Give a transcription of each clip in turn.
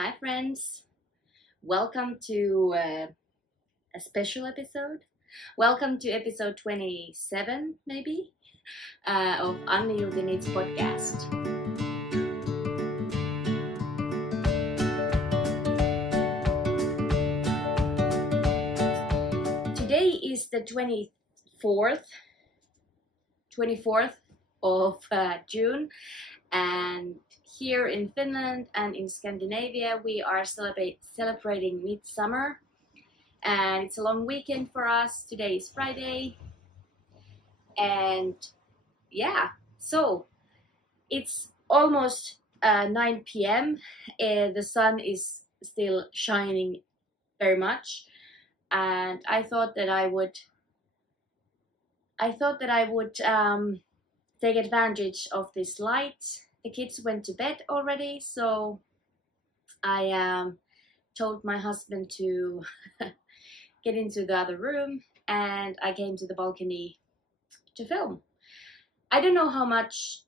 Hi friends, welcome to a special episode. Welcome to episode 27 maybe of Annijuuti Knits podcast. Today is the 24th of June, and here in Finland and in Scandinavia we are celebrating midsummer, and it's a long weekend for us. Today is Friday, and yeah, so it's almost 9 p.m. The sun is still shining very much, and I thought that I would take advantage of this light. The kids went to bed already, so I told my husband to get into the other room, and I came to the balcony to film. I don't know how much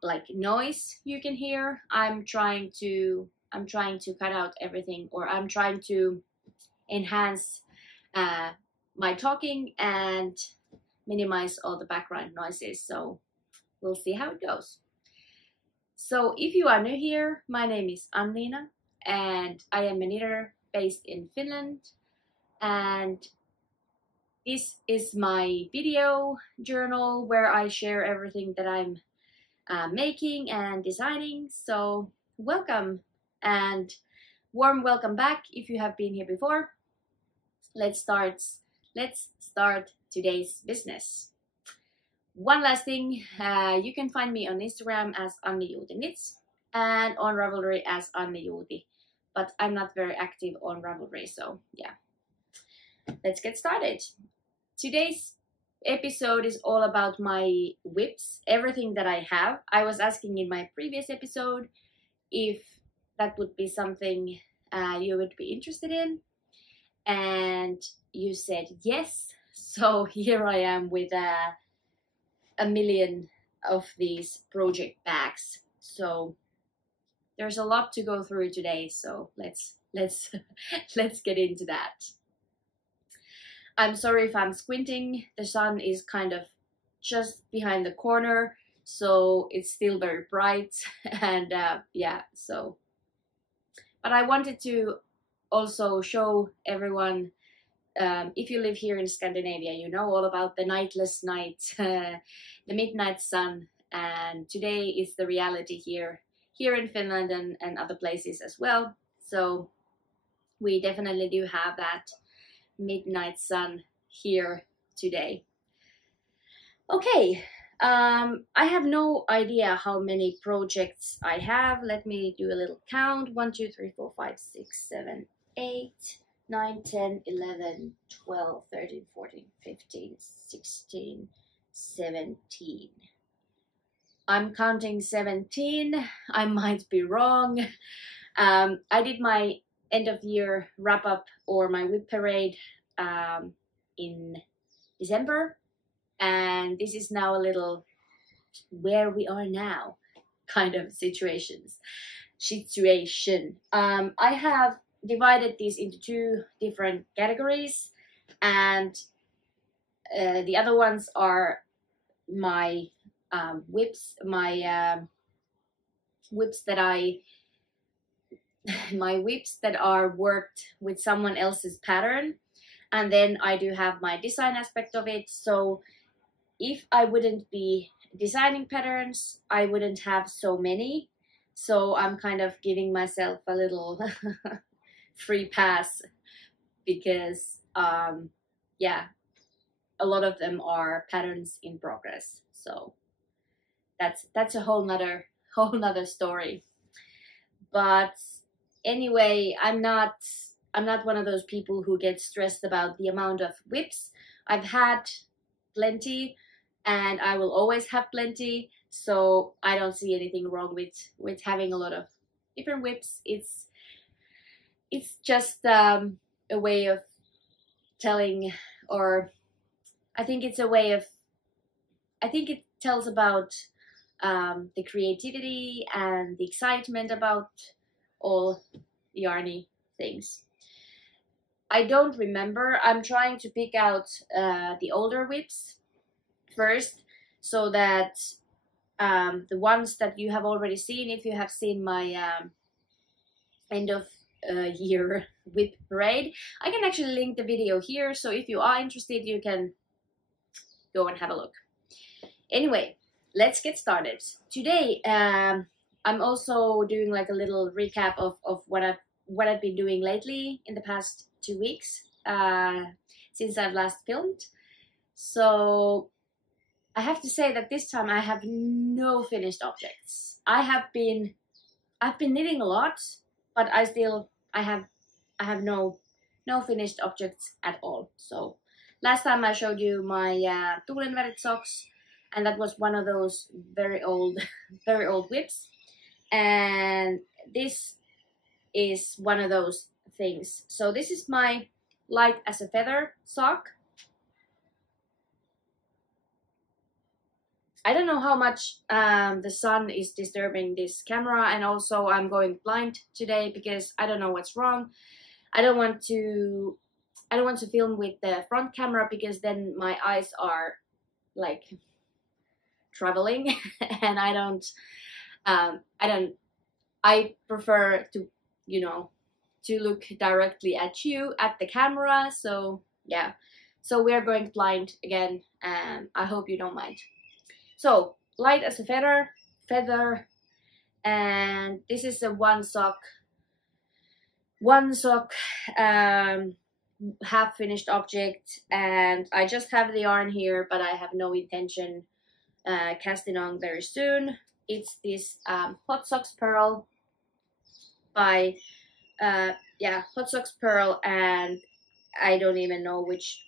like noise you can hear. I'm trying to cut out everything, or I'm trying to enhance my talking and minimize all the background noises, so we'll see how it goes. So if you are new here, my name is Anniina and I am a knitter based in Finland, and this is my video journal where I share everything that I'm making and designing. So welcome, and warm welcome back if you have been here before. Let's start today's business. One last thing, you can find me on Instagram as Annijuuti Knits and on Ravelry as Annijuuti, but I'm not very active on Ravelry, so yeah. Let's get started. Today's episode is all about my WIPs, everything that I have. I was asking in my previous episode if that would be something you would be interested in, and you said yes, so here I am with a million of these project bags. So there's a lot to go through today, so let's get into that. I'm sorry if I'm squinting. The sun is kind of just behind the corner, so it's still very bright, and yeah, so. But I wanted to also show everyone, if you live here in Scandinavia, you know all about the nightless night, the midnight sun, and today is the reality here in Finland and other places as well. So we definitely do have that midnight sun here today. Okay, I have no idea how many projects I have. Let me do a little count. 1, 2, 3, 4, 5, 6, 7, 8, 9, 10, 11, 12, 13, 14, 15, 16, 17. I'm counting 17. I might be wrong. I did my end of year wrap up, or my WIP parade, in December, and this is now a little where we are now kind of situation. I have divided these into 2 different categories, and the other ones are my WIPs, my WIPs that are worked with someone else's pattern, and then I do have my design aspect of it. So if I wouldn't be designing patterns, I wouldn't have so many. So I'm kind of giving myself a little free pass, because yeah, a lot of them are patterns in progress. So that's a whole nother story. But anyway, I'm not one of those people who gets stressed about the amount of WIPs. I've had plenty, and I will always have plenty, so I don't see anything wrong with having a lot of different WIPs. It's just a way of telling, or I think it's a way of, I think it tells about the creativity and the excitement about all yarny things. I don't remember. I'm trying to pick out the older WIPs first, so that the ones that you have already seen, if you have seen my end of year WIP parade, I can actually link the video here, so if you are interested you can go and have a look. Anyway, let's get started. Today I'm also doing like a little recap of what I've been doing lately in the past 2 weeks since I've last filmed. So I have to say that this time I have no finished objects. I've been knitting a lot, but I have no finished objects at all. So last time I showed you my Tuulenvärit socks, and that was one of those very old WIPs, and this is one of those things. So this is my light as a feather sock. I don't know how much the sun is disturbing this camera, and also I'm going blind today because I don't know what's wrong. I don't want to film with the front camera because then my eyes are like traveling and I prefer to, you know, to look directly at you at the camera. So yeah, so we're going blind again, and I hope you don't mind. So light as a feather, and this is a one sock half finished object, and I just have the yarn here, but I have no intention casting on very soon. It's this Hot Socks Pearl by Hot Socks Pearl, and I don't even know which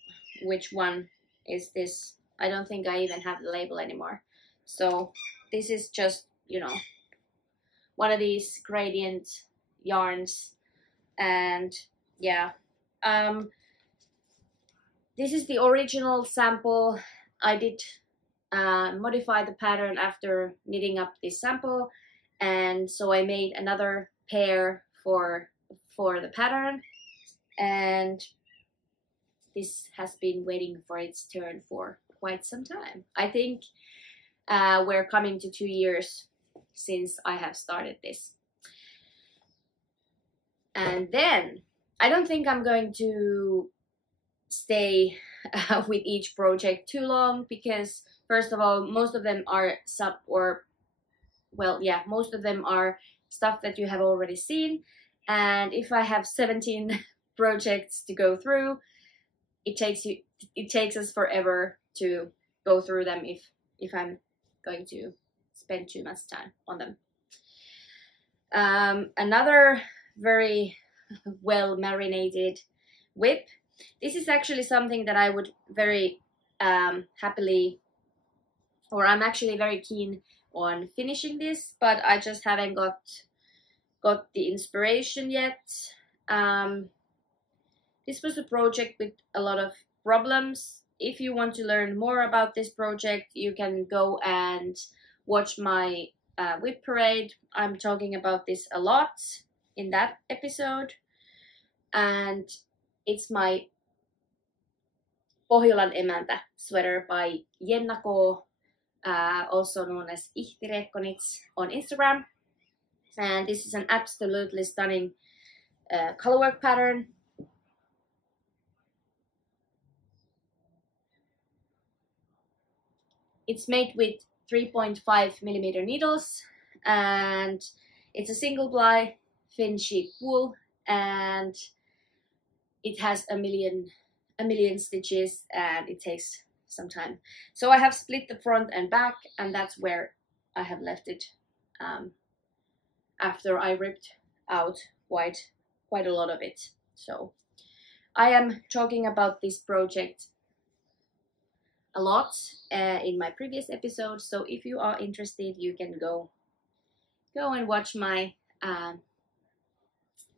one is this. I don't think I even have the label anymore. So this is just, you know, one of these gradient yarns, and yeah, this is the original sample. I did modify the pattern after knitting up this sample, and so I made another pair for the pattern, and this has been waiting for its turn for quite some time. I think we're coming to 2 years since I have started this. And then I don't think I'm going to stay with each project too long, because first of all, most of them are most of them are stuff that you have already seen, and if I have 17 projects to go through, it takes us forever to go through them if I'm going to spend too much time on them. Another very well marinated WIP. This is actually something that I would very happily, or I'm actually very keen on finishing this, but I just haven't got the inspiration yet. This was a project with a lot of problems. If you want to learn more about this project, you can go and watch my WIP parade. I'm talking about this a lot in that episode. And it's my Pohjolan emäntä sweater by Jenna K, also known as Knits on Instagram. And this is an absolutely stunning colorwork pattern. It's made with 3.5mm needles, and it's a single ply thin sheet wool, and it has a million stitches, and it takes some time. So I have split the front and back, and that's where I have left it after I ripped out quite a lot of it. So I am talking about this project a lot in my previous episode, so if you are interested, you can go and watch my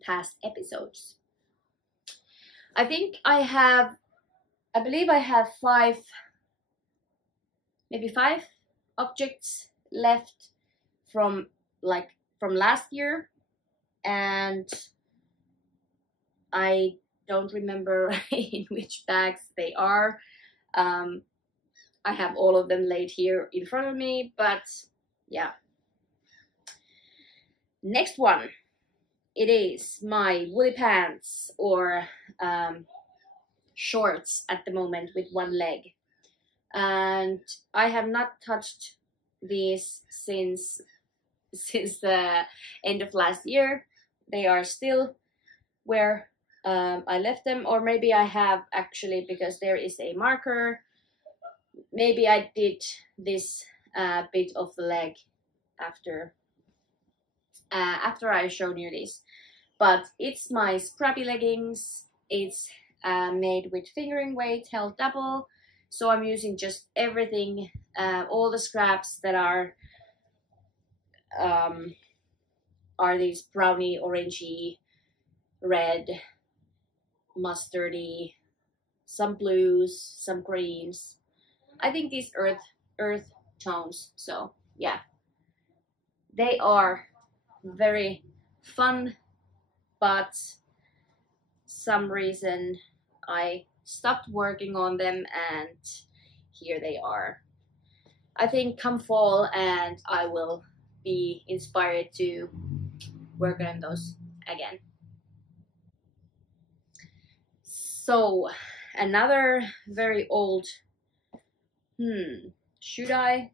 past episodes. I believe I have maybe five objects left from last year, and I don't remember in which bags they are. I have all of them laid here in front of me, but yeah. Next one, it is my woolly pants, or shorts at the moment with one leg, and I have not touched these since the end of last year. They are still where I left them, or maybe I have actually, because there is a marker. Maybe I did this bit of the leg after I showed you this. But it's my scrappy leggings. It's made with fingering weight, held double. So I'm using just everything, all the scraps that are these browny, orangey, red, mustardy, some blues, some greens. I think these earth tones. So yeah, they are very fun, but some reason I stopped working on them, and here they are. I think come fall and I will be inspired to work on those again. So another very old, should I'm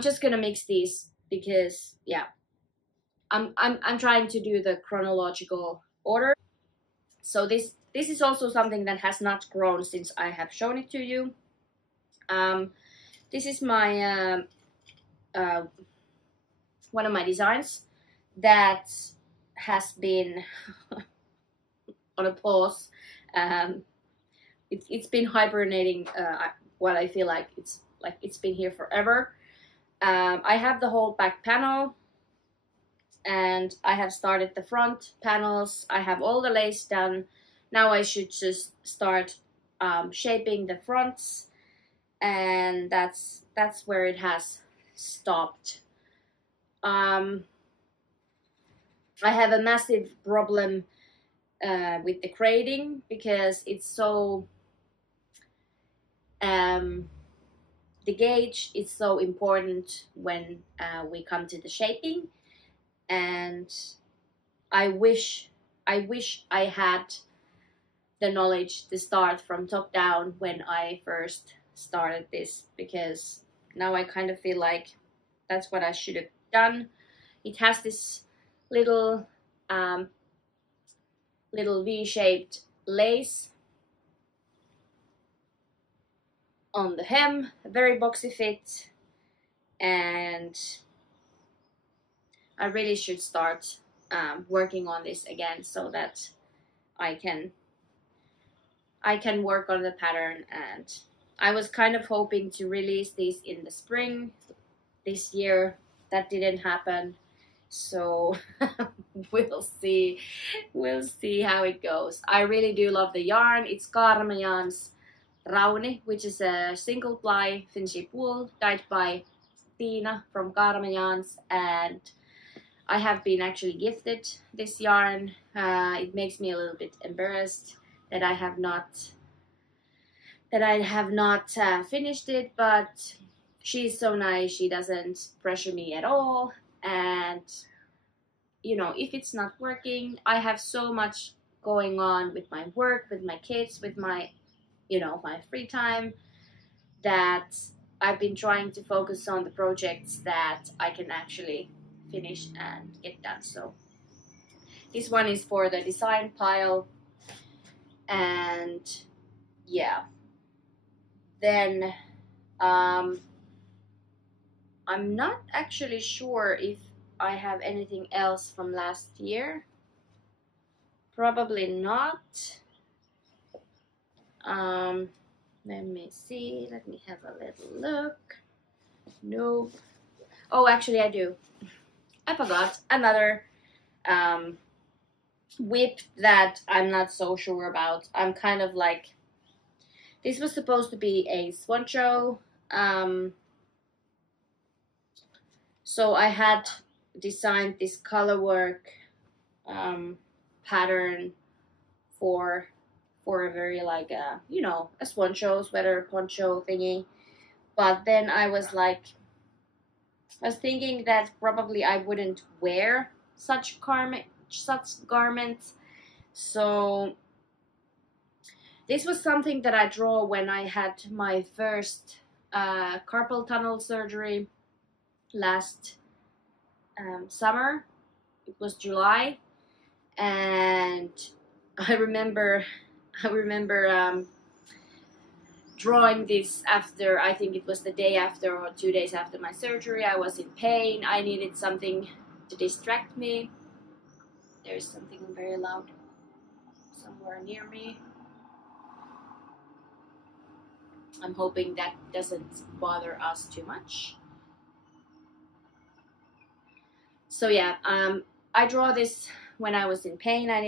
just gonna mix these because yeah, I'm trying to do the chronological order. So this is also something that has not grown since I have shown it to you. This is my one of my designs that has been on a pause. It's been hibernating. What I feel like it's been here forever. I have the whole back panel, and I have started the front panels. I have all the lace done. Now I should just start shaping the fronts, and that's where it has stopped. I have a massive problem with the crating because it's so the gauge is so important when we come to the shaping, and I wish I had the knowledge to start from top down when I first started this, because now I kind of feel like that's what I should have done. It has this little V-shaped lace on the hem, very boxy fit, and I really should start working on this again so that I can work on the pattern. And I was kind of hoping to release these in the spring this year. That didn't happen, so we'll see how it goes. I really do love the yarn. It's Cardigan's Rauni, which is a single ply Finnish wool dyed by Tiina from Cardigan's, and I have been actually gifted this yarn. It makes me a little bit embarrassed that I have not finished it, but she's so nice. She doesn't pressure me at all, and you know, if it's not working, I have so much going on with my work, with my kids, with my, you know, my free time, that I've been trying to focus on the projects that I can actually finish and get done. So this one is for the design pile, and yeah, then I'm not actually sure if I have anything else from last year. Probably not. Let me see, let me have a little look. Nope. Oh, actually I do. I forgot another WIP that I'm not so sure about. I'm kind of like, this was supposed to be a swan show So I had designed this color work pattern for a very like you know, a poncho, sweater poncho thingy. But then I was thinking that probably I wouldn't wear such garments. So this was something that I draw when I had my first carpal tunnel surgery last summer. It was July, and I remember drawing this after, I think it was the day after or 2 days after my surgery. I was in pain. I needed something to distract me. There's something very loud somewhere near me. I'm hoping that doesn't bother us too much. So yeah, I draw this when I was in pain. I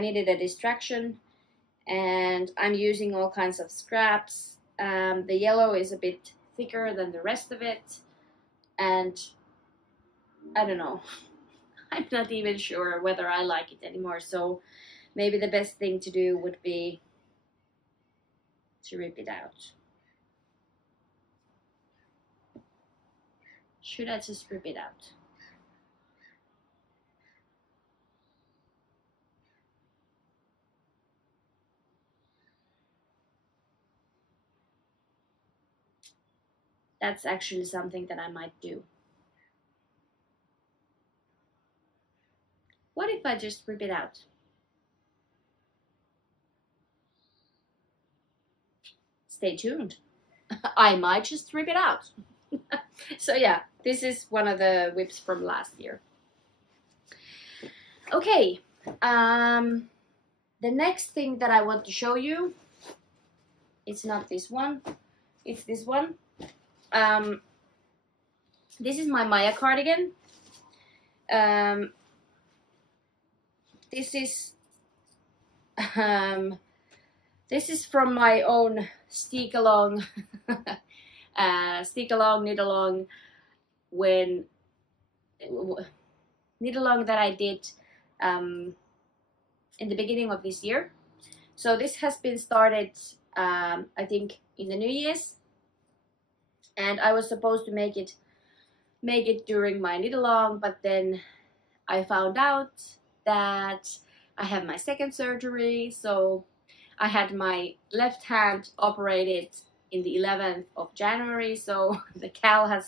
needed a distraction, and I'm using all kinds of scraps. The yellow is a bit thicker than the rest of it, and I don't know. I'm not even sure whether I like it anymore. So maybe the best thing to do would be to rip it out. Should I just rip it out? That's actually something that I might do. What if I just rip it out? Stay tuned. I might just rip it out. So yeah, this is one of the WIPs from last year. Okay, the next thing that I want to show you, it's not this one, it's this one. This is my Maja cardigan. This is from my own stick along knit along that I did in the beginning of this year. So this has been started I think in the New Year's, and I was supposed to make it during my knit along, but then I found out that I have my second surgery. So I had my left hand operated in the 11th of January, so the cal had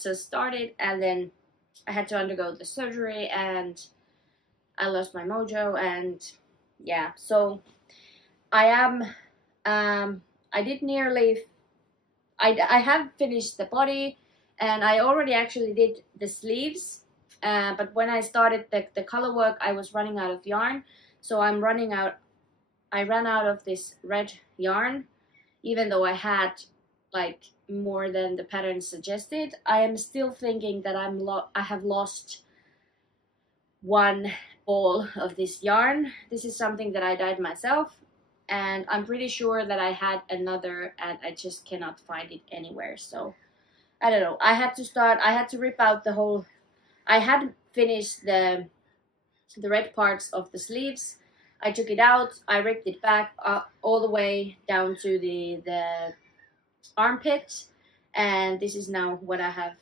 just started, and then I had to undergo the surgery, and I lost my mojo, and yeah, so I have finished the body, and I already actually did the sleeves, but when I started the color work, I was running out of yarn, so I ran out of this red yarn, even though I had like more than the pattern suggested. I am still thinking that I have lost one ball of this yarn. This is something that I dyed myself, and I'm pretty sure that I had another, and I just cannot find it anywhere. So I don't know. I had to rip out the whole. I had finished the red parts of the sleeves. I took it out, I ripped it back all the way down to the armpit, and this is now what I have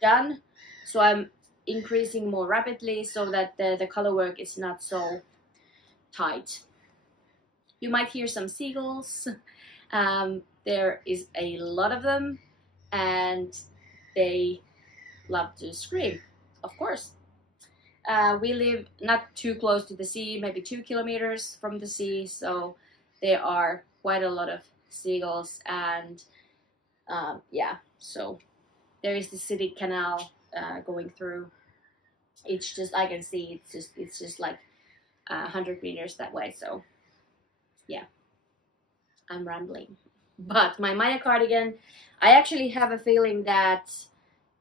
done. So I'm increasing more rapidly so that the color work is not so tight. You might hear some seagulls. There is a lot of them, and they love to scream, of course. We live not too close to the sea, maybe 2 kilometers from the sea, so there are quite a lot of seagulls, and yeah, so there is the city canal going through. It's just, I can see it's just like 100 meters that way, so yeah, I'm rambling. But my Maja cardigan, I actually have a feeling that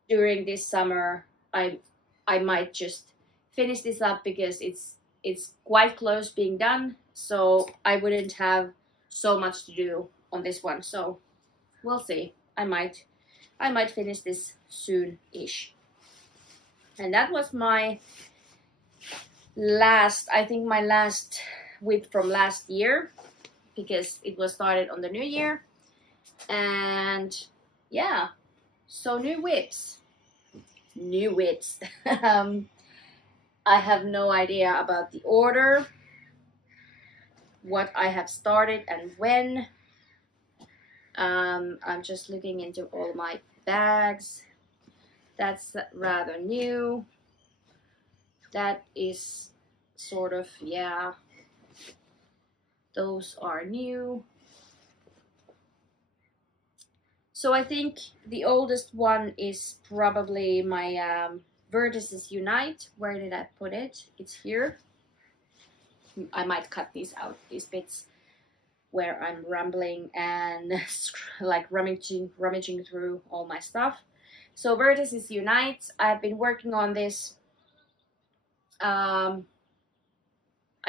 during this summer I might just finish this up, because it's quite close being done, so I wouldn't have so much to do on this one, so we'll see. I might finish this soon-ish. And that was my last, I think my last WIP from last year, because it was started on the new year. And yeah, so new WIPs. I have no idea about the order, what I have started and when. I'm just looking into all my bags. That's rather new. That is sort of, yeah, those are new. So I think the oldest one is probably my Vertices Unite. Where did I put it? It's here. I might cut these out, these bits where I'm rambling and like rummaging through all my stuff. So Vertices Unite, I've been working on this, I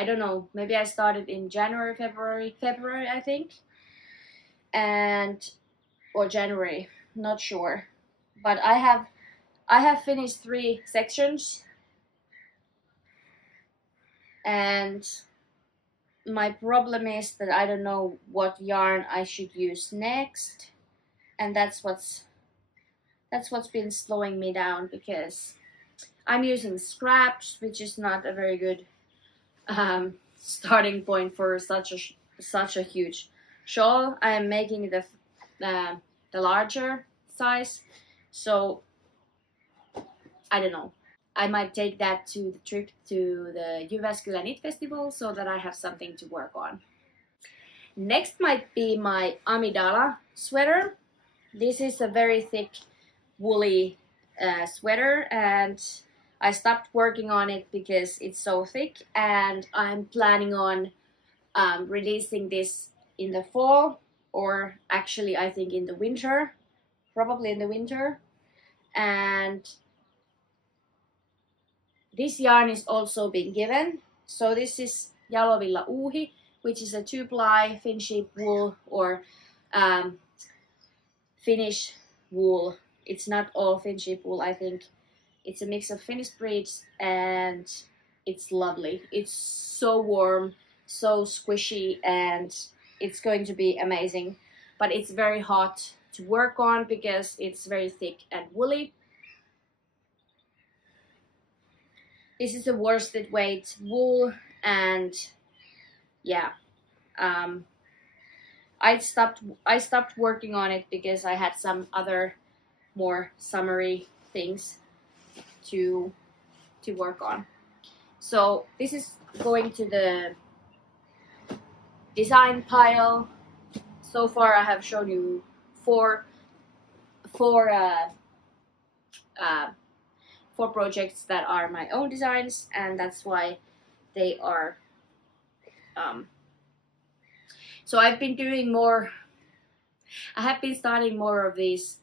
don't know, maybe I started in January, February I think, or January, not sure, but I have finished 3 sections, and my problem is that I don't know what yarn I should use next, and that's what's been slowing me down, because I'm using scraps, which is not a very good starting point for such a huge shawl. I am making the larger size, so I don't know. I might take that to the trip to the Jyväskylä Knit Festival so that I have something to work on. Next might be my Amidala sweater. This is a very thick woolly sweater, and I stopped working on it because it's so thick, and I'm planning on releasing this in the fall, or actually I think in the winter, probably in the winter. And this yarn is also being given. So this is Jalovilla Uuhi, which is a 2-ply Finship wool, or Finnish wool. It's not all Finship wool, I think. It's a mix of Finnish breeds, and it's lovely. It's so warm, so squishy, and it's going to be amazing. But it's very hot to work on because it's very thick and woolly. This is a worsted weight wool, and yeah, I stopped working on it because I had some other more summery things to work on. So this is going to the design pile. So far I have shown you four projects that are my own designs, and that's why they are so I've been doing more. I have been starting more of these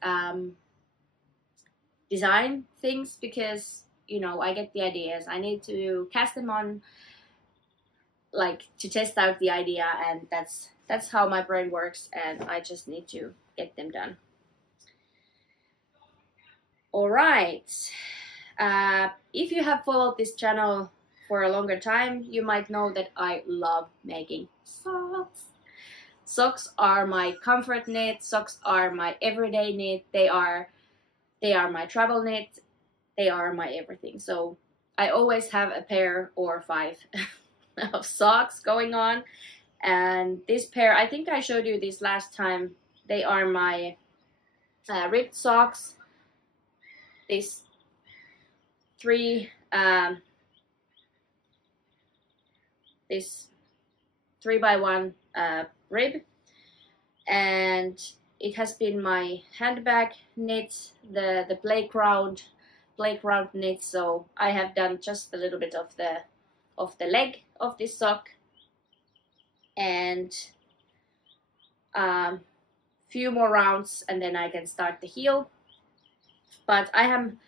design things because, you know, I get the ideas. I need to cast them on, like, to test out the idea, and that's how my brain works, and I just need to get them done. All right. If you have followed this channel for a longer time, you might know that I love making socks. Socks are my comfort knit. Socks are my everyday knit. They are my travel knit. They are my everything. So I always have a pair or 5 of socks going on. And this pair, I think I showed you this last time. They are my ribbed socks. These 3 this 3x1 rib, and it has been my handbag knit, the playground knit. So I have done just a little bit of the leg of this sock, and few more rounds, and then I can start the heel. But I am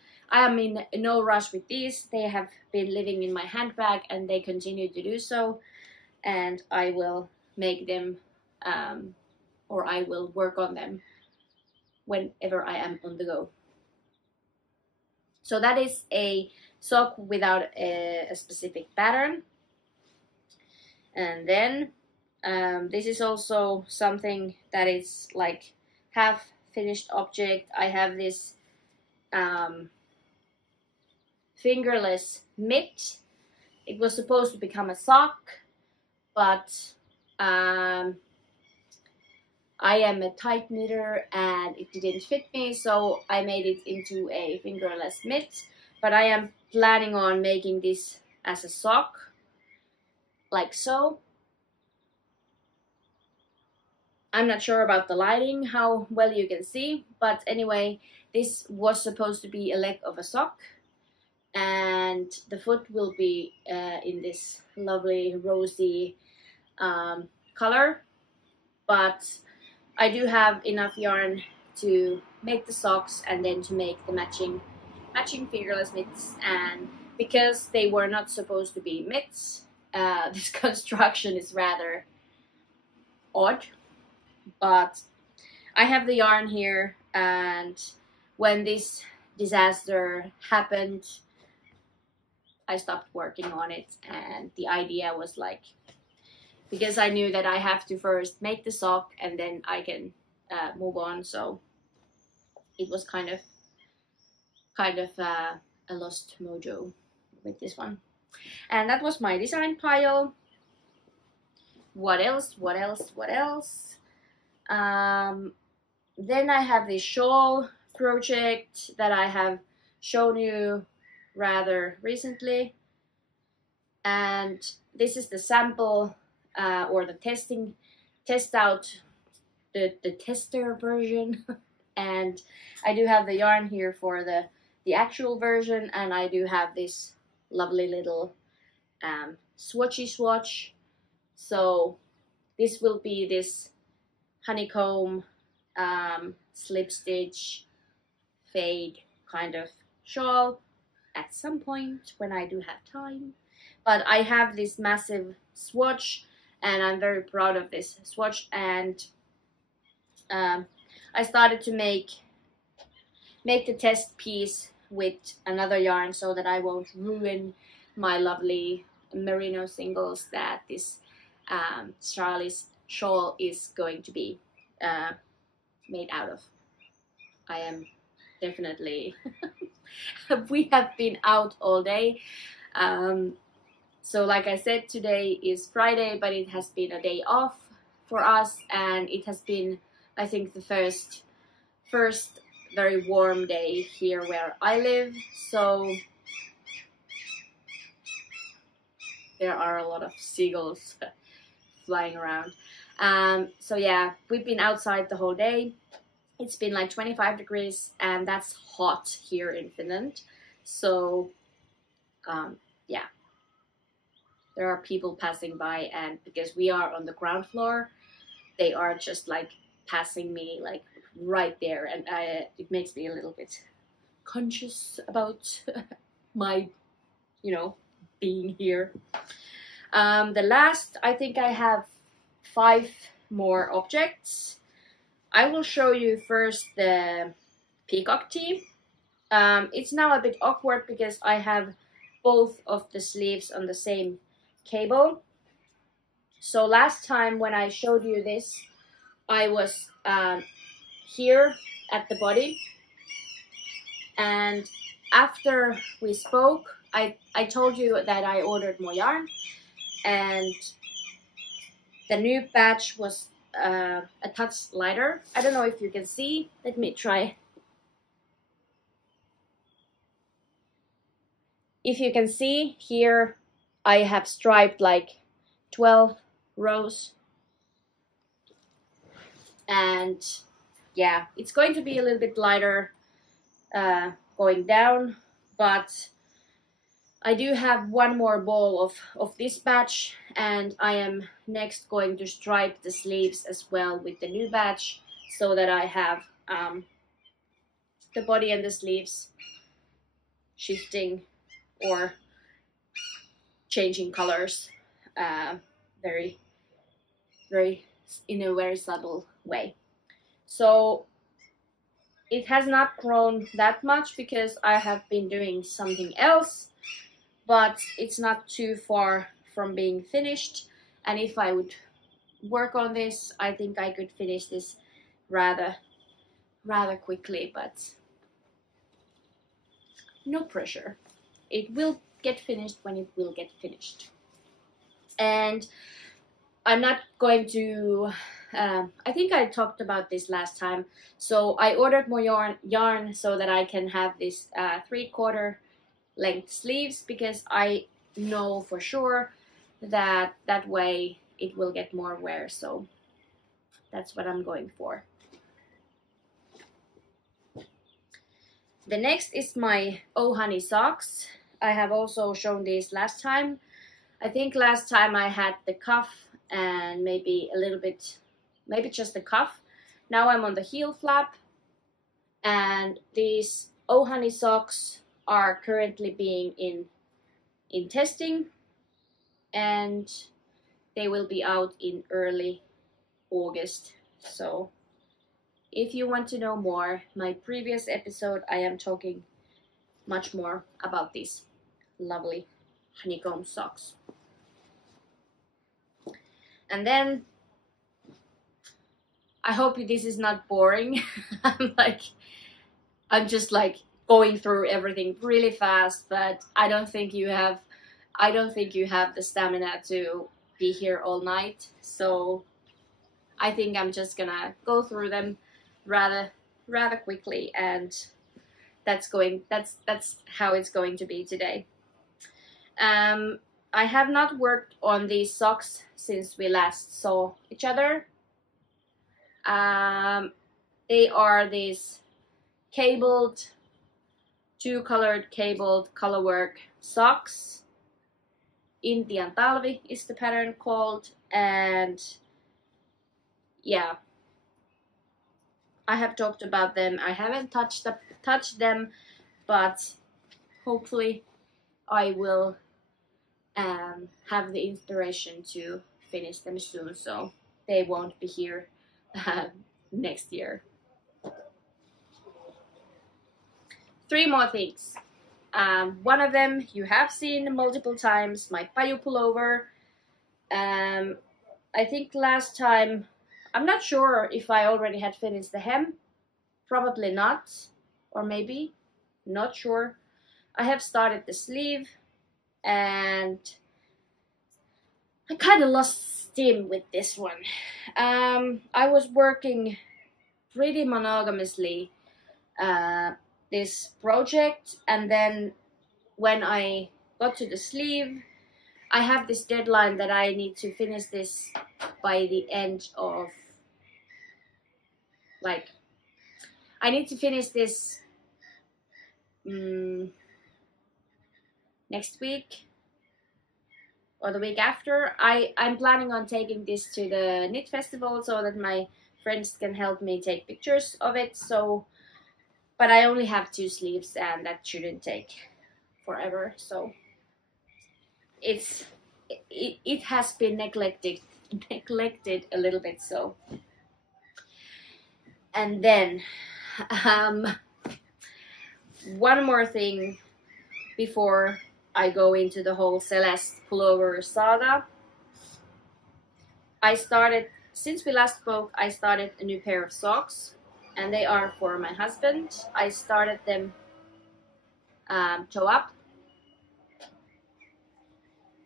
in no rush with these. They have been living in my handbag, and they continue to do so, and I will make them or I will work on them whenever I am on the go. So that is a sock without a specific pattern. And then this is also something that is like half finished object. I have this fingerless mitt. It was supposed to become a sock, but I am a tight knitter and it didn't fit me, so I made it into a fingerless mitt. But I am planning on making this as a sock, like so. I'm not sure about the lighting, how well you can see, but anyway, this was supposed to be a leg of a sock, and the foot will be in this lovely rosy color, but I do have enough yarn to make the socks and then to make the matching fingerless mitts. And because they were not supposed to be mitts, this construction is rather odd. But I have the yarn here, and when this disaster happened, I stopped working on it, and the idea was like, because I knew that I have to first make the sock and then I can move on, so it was kind of a lost mojo with this one. And that was my design pile. What else? Then I have this shawl project that I have shown you rather recently, and this is the sample or the test out, the tester version. And I do have the yarn here for the actual version, and I do have this lovely little swatchy swatch. So this will be this honeycomb slip stitch fade kind of shawl at some point when I do have time. But I have this massive swatch and I'm very proud of this swatch, and I started to make the test piece with another yarn so that I won't ruin my lovely merino singles that this Charlie's shawl is going to be made out of. I am definitely we have been out all day, so like I said, today is Friday, but it has been a day off for us, and it has been, I think, the first very warm day here where I live. So there are a lot of seagulls flying around. So yeah, we've been outside the whole day. It's been like 25 degrees, and that's hot here in Finland. So yeah, there are people passing by, and because we are on the ground floor, they are just like passing me like right there, and it makes me a little bit conscious about my, being here. The last, I think I have 5 more objects. I will show you first the Peacock tee. It's now a bit awkward because I have both of the sleeves on the same cable. So last time when I showed you this, I was here at the body, and after we spoke, I told you that I ordered more yarn, and the new batch was a touch lighter. I don't know if you can see. Let me try. If you can see here, I have striped like 12 rows, and yeah, it's going to be a little bit lighter going down, but I do have one more ball of this batch, and I am next going to stripe the sleeves as well with the new batch, so that I have the body and the sleeves shifting or changing colors very in a very subtle way. So it has not grown that much because I have been doing something else, but it's not too far from being finished. And if I would work on this, I think I could finish this rather quickly, but no pressure. It will get finished when it will get finished. And I'm not going to, I think I talked about this last time. So I ordered more yarn so that I can have this 3/4 length sleeves, because I know for sure that that way it will get more wear. So that's what I'm going for. The next is my Oh Honey socks. I have also shown these last time. I think last time I had the cuff and maybe a little bit, maybe just the cuff. Now I'm on the heel flap, and these Oh Honey socks are currently being in testing, and they will be out in early August. So if you want to know more, my previous episode, I am talking much more about these lovely honeycomb socks. And then, I hope this is not boring. I'm just like going through everything really fast, but I don't think you have the stamina to be here all night. So I think I'm just gonna go through them rather quickly, and that's how it's going to be today. I have not worked on these socks since we last saw each other. They are these cabled, 2-colored cabled colorwork socks. Intian talvi is the pattern called, and yeah, I have talked about them. I haven't touched them, but hopefully I will have the inspiration to finish them soon, so they won't be here next year. 3 more things. One of them you have seen multiple times, my Paju pullover. I think last time, I'm not sure if I already had finished the hem. Probably not, or maybe, not sure. I have started the sleeve, and I kind of lost steam with this one. I was working pretty monogamously this project, and then when I got to the sleeve, I have this deadline that I need to finish this by the end of, like, I need to finish this next week or the week after. I'm planning on taking this to the knit festival so that my friends can help me take pictures of it. So, but I only have 2 sleeves, and that shouldn't take forever. So it has been neglected a little bit. So, and then one more thing before I go into the whole Celeste pullover saga. Since we last spoke, I started a new pair of socks, and they are for my husband. I started them toe up,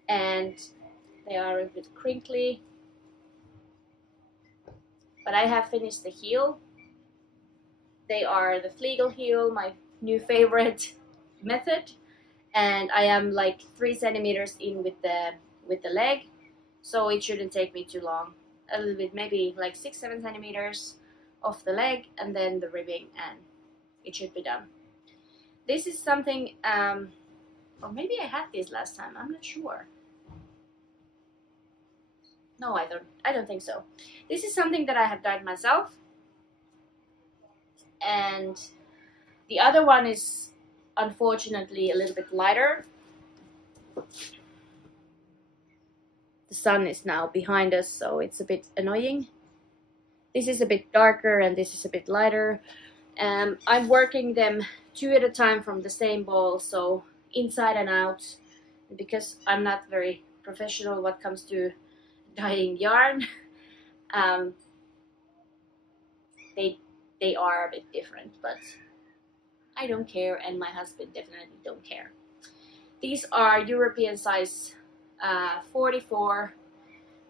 and they are a bit crinkly, but I have finished the heel. They are the Flegel heel, my new favorite method, and I am like 3 centimeters in with the leg, so it shouldn't take me too long. A little bit, maybe like 6-7 centimeters off the leg, and then the ribbing, and it should be done. This is something, or maybe I had this last time, I'm not sure. No, I don't think so. This is something that I have dyed myself, and the other one is unfortunately a little bit lighter. The sun is now behind us, so it's a bit annoying. This is a bit darker and this is a bit lighter. I'm working them 2 at a time from the same ball, so inside and out. Because I'm not very professional when it comes to dyeing yarn, they are a bit different, but I don't care, and my husband definitely don't care. These are European size 44,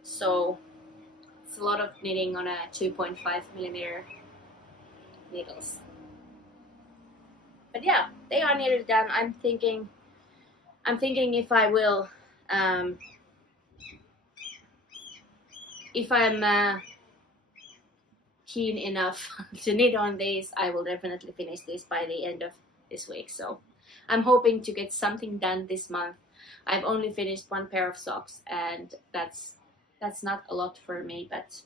so it's a lot of knitting on a 2.5 millimeter needles. But yeah, they are nearly done. I'm thinking if I will, if I'm keen enough to knit on these, I will definitely finish this by the end of this week. So I'm hoping to get something done this month. I've only finished 1 pair of socks, and that's not a lot for me, but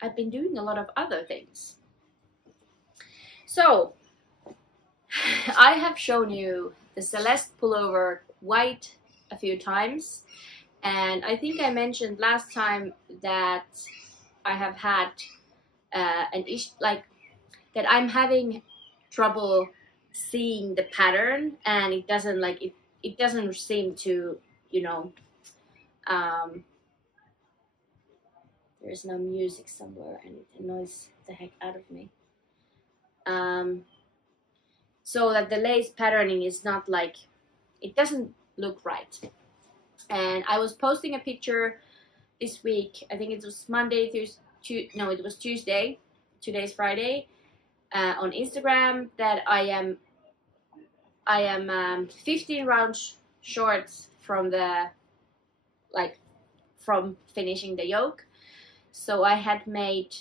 I've been doing a lot of other things. So I have shown you the Celeste pullover white a few times, and I think I mentioned last time that I have had an issue, like that I'm having trouble seeing the pattern, and it doesn't it doesn't seem to, you know, there's no music somewhere and it annoys the heck out of me. So that the lace patterning is not like, it doesn't look right. And I was posting a picture this week, I think it was Monday, no, it was Tuesday, today's Friday, on Instagram, that I am 15 rounds short from from finishing the yoke. So I had made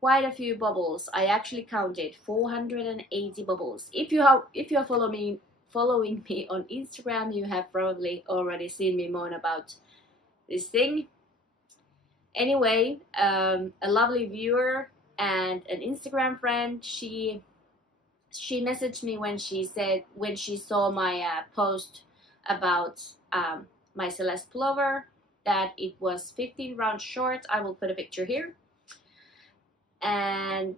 quite a few bubbles. I actually counted 480 bubbles. If you're following me on Instagram, you have probably already seen me moan about this thing. Anyway, a lovely viewer and an Instagram friend, she messaged me when she saw my post about my Celeste pullover, that it was 15 rounds short. I will put a picture here. And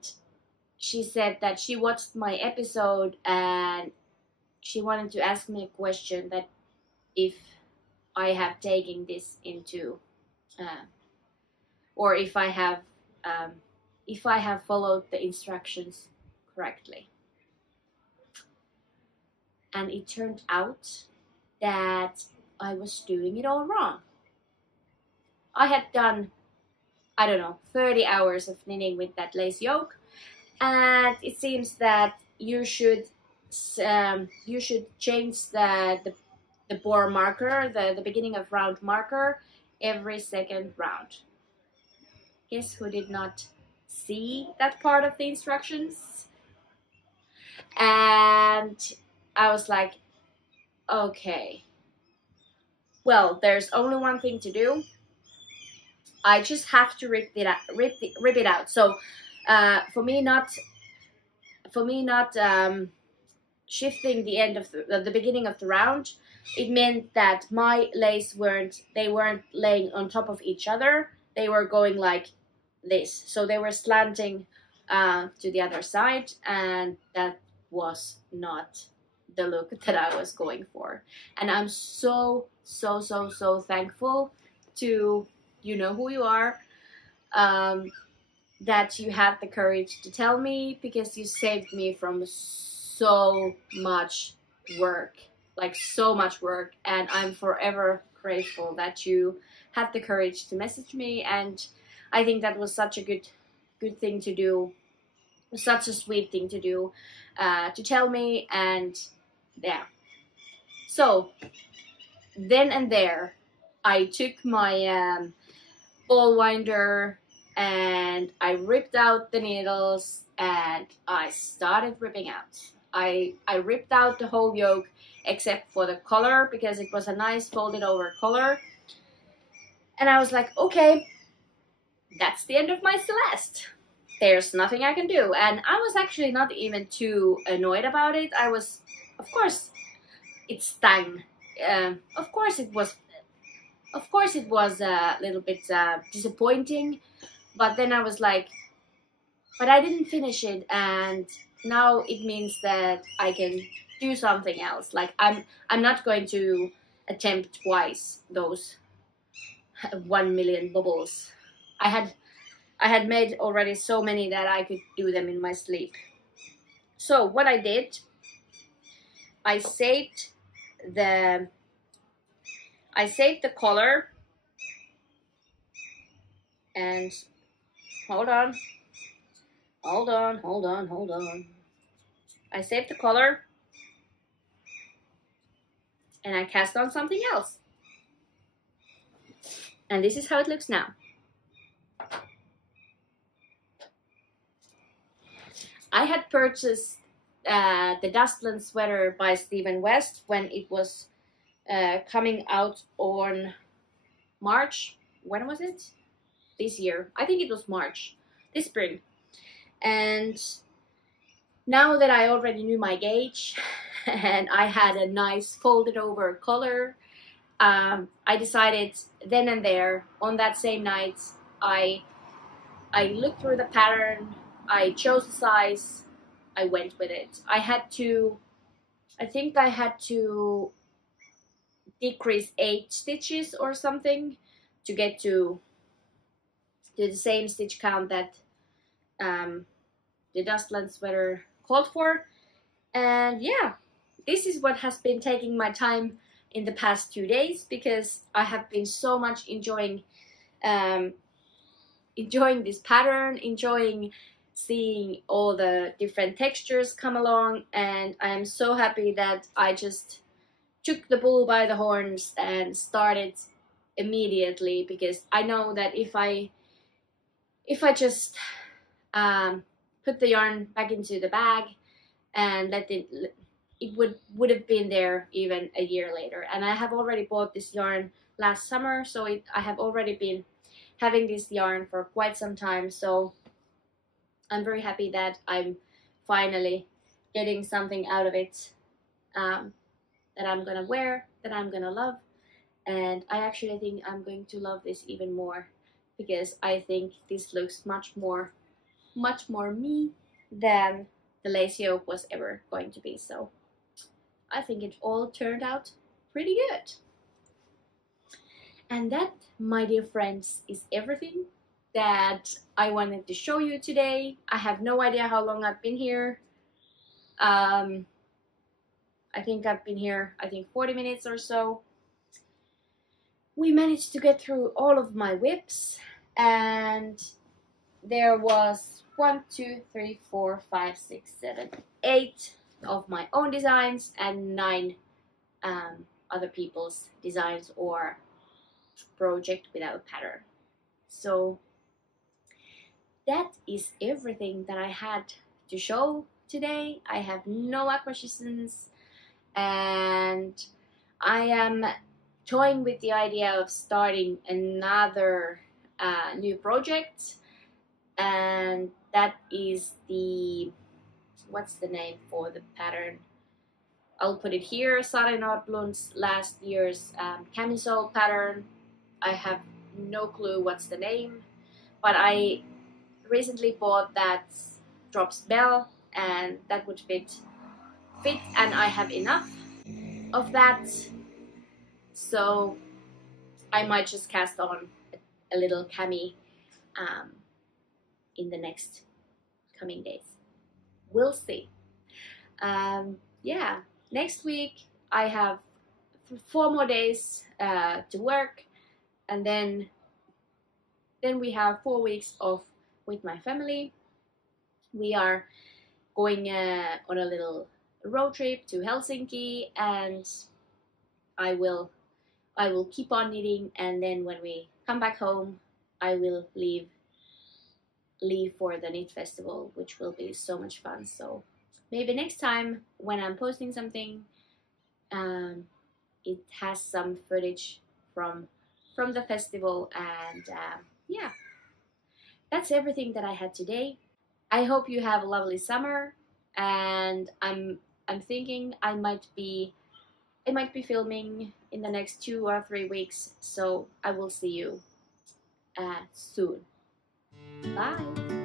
she said that she watched my episode and she wanted to ask me a question, that if I have taken this into or if I have followed the instructions correctly. And it turned out that I was doing it all wrong. I had done, I don't know, 30 hours of knitting with that lace yoke, and it seems that you should change the bore marker, the beginning of round marker, every second round. Guess who did not see that part of the instructions? And I was like, okay, well, there's only one thing to do. I just have to rip it out. So for me not shifting the end of the beginning of the round, it meant that my lace weren't laying on top of each other. They were going like this, so they were slanting to the other side, and that was not the look that I was going for. And I'm so thankful to, you know who you are, that you had the courage to tell me, because you saved me from so much work, like so much work, and I'm forever grateful that you had the courage to message me. And I think that was such a good thing to do, such a sweet thing to do, to tell me. And yeah, so then and there I took my ball winder and I ripped out the needles and I started ripping out. I ripped out the whole yoke except for the collar, because it was a nice folded over collar. And I was like, okay, that's the end of my Celeste. There's nothing I can do. And I was actually not even too annoyed about it. I was, of course, it stung. Of course it was a little bit disappointing. But then I was like, but I didn't finish it, and now it means that I can do something else. Like I'm not going to attempt twice those 1 million bubbles. I had made already so many that I could do them in my sleep. So what I did, I saved the color, and hold on. I saved the color and I cast on something else. And this is how it looks now. I had purchased the Dustland sweater by Stephen West when it was coming out on March. When was it? This year. I think it was March, this spring. And now that I already knew my gauge and I had a nice folded over collar, I decided then and there on that same night, I looked through the pattern, I chose the size, I went with it. I think I had to decrease 8 stitches or something to get to the same stitch count that the Dustland sweater called for. And yeah, this is what has been taking my time in the past 2 days, because I have been so much enjoying this pattern, enjoying seeing all the different textures come along, and I'm so happy that I just took the bull by the horns and started immediately, because I know that if I just put the yarn back into the bag and let it would have been there even a year later. And I have already bought this yarn last summer, so I have already been having this yarn for quite some time, so I'm very happy that I'm finally getting something out of it that I'm gonna wear, that I'm gonna love. And I actually think I'm going to love this even more, because I think this looks much more me than the lace yoke was ever going to be. So I think it all turned out pretty good. And that, my dear friends, is everything that I wanted to show you today. I have no idea how long I've been here. I think I've been here 40 minutes or so. We managed to get through all of my WIPs, and there was 1, 2, 3, 4, 5, 6, 7, 8 of my own designs and 9 other people's designs or project without pattern. So that is everything that I had to show today. I have no acquisitions, and I am toying with the idea of starting another new project, and that is what's the name for the pattern? I'll put it here, Sari Nordlund's last year's camisole pattern. I have no clue what's the name, but I recently bought that drops bell, and that would fit, and I have enough of that, so I might just cast on a little cami in the next coming days. We'll see. Yeah, next week I have 4 more days to work, and then we have 4 weeks off with my family. We are going on a little road trip to Helsinki, and I will keep on knitting, and then when we come back home I will leave for the knit festival, which will be so much fun. So maybe next time when I'm posting something, it has some footage from the festival. And yeah, that's everything that I had today. I hope you have a lovely summer, and I'm thinking I might be filming in the next 2 or 3 weeks, so I will see you soon. Bye!